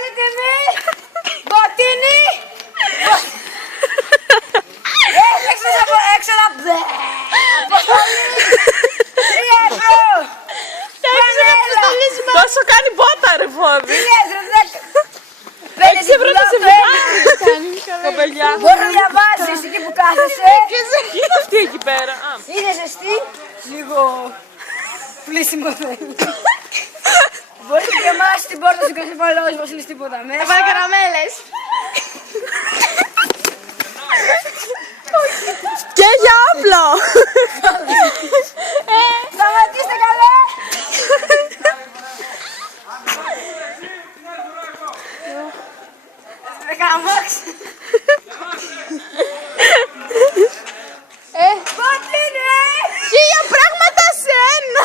καλή τιμή. Μποτίνι. Έξω να μπε. Τόσο κάνει μπότα ρε φόδι. 6 ευρώ το συμβουλάκι. Κοπελιά. Μπορεί να διαβάσεις εκεί που κάθεσαι. Τι είναι αυτή εκεί πέρα. Είναι ζεστή. Λίγο πλήσιμο θέλει. Μπορείς να διαμάσεις την πόρτα σου και να βάλεις βασίλεις τίποτα μέσα. Βάλε καραμέλες. Και για όπλο. Σταματήστε καλέ. Με καμάξει. Μποτίνι. 1000 πράγματα σε ένα.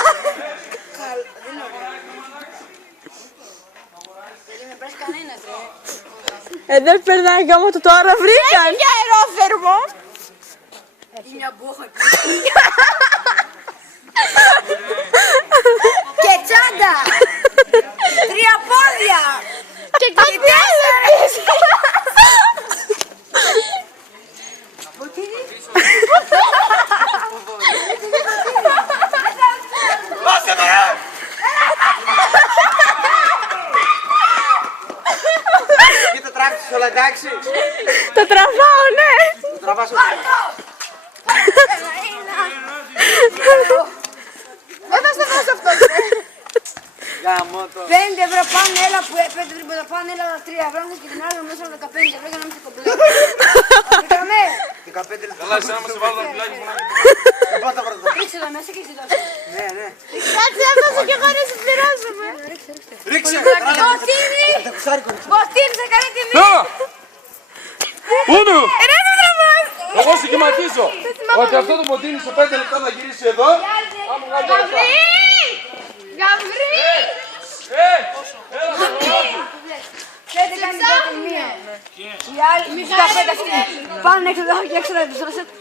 Δεν με πρέσει κανένας ρε. Δεν περνάει γάμο το τώρα βρήκαν. Για αερόθερμο. Είναι μια μπούχα. Και τσάντα. 3 πόδια. Και κάτι άλλο πίσω. Κοίτα τράβηξες όλα εντάξει. Το τραβάω, ναι. Το τραβάς όλα. Δεν θα στο δώσω αυτό. Γάμο το. 5 ευρώ πάνελα που 5 ευρώ πάνελα 3 ευρώ και την άλλη μέσα 15 ευρώ για να μην σε κομπλέ. Βρήκαμε. 15 λεπτά. Καλά, εσένα μας βάλω τα φυλάκια μου. Πάτα πρώτα. Ρίξε τα μέσα και εσύ δώσε. Ναι, ναι. Κάτσε έβαζα και εγώ να συμπληρώσουμε. Ρίξε. Μποτίνι. Τα κουστάρικο. Μποτίνι σε καλή τιμή. Να! Πούντου! Εγώ σχηματίζω ότι αυτό το ποτήρι σε 5 λεπτά θα γυρίσει εδώ. Άμα βγάλει τα λεφτά. Γαβρί! Έλα το βράδυ. Δεν κάνει τότε μία. Οι άλλοι μη τα 5 αυτοί. Πάνε έξω εδώ και έξω να τους δώσετε.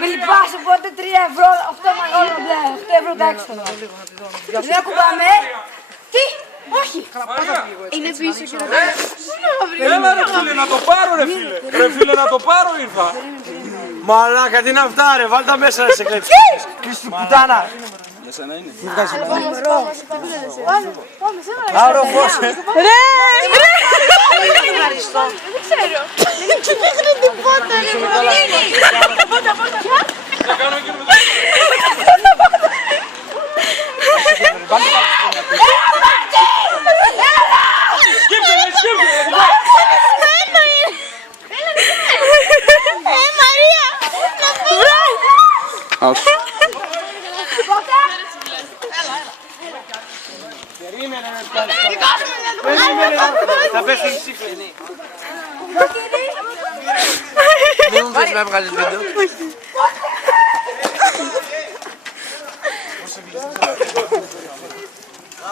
Με λιπάς οπότε 3 ευρώ, 8 μαγόλα μπλε, 8 ευρώ τα έξοδα. Δεν ακουμπάμε. Τι, όχι. Είναι πίσω και Έλα ρε φίλε να το πάρω ρε φίλε. Ρε φίλε να το πάρω ήρθα. Μαλάκα, τι είναι αυτά ρε, βάλ' τα μέσα να σε κλέψει. Κλείς την πουτάνα. Για σένα είναι. Μην βγάζεις μάνα. Πάμε, σε Άρο πώς. Ρε! Δεν ξέρω. Δεν δείχνει τίποτα. Θα κάνω και με Σκύψε, σκύψε. Μαρία! Περίμενε να πιάνεις. Περίμενε να πες την σύγχρονη. Δεν μου θες να βγάλεις βίντεο.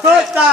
Τότε!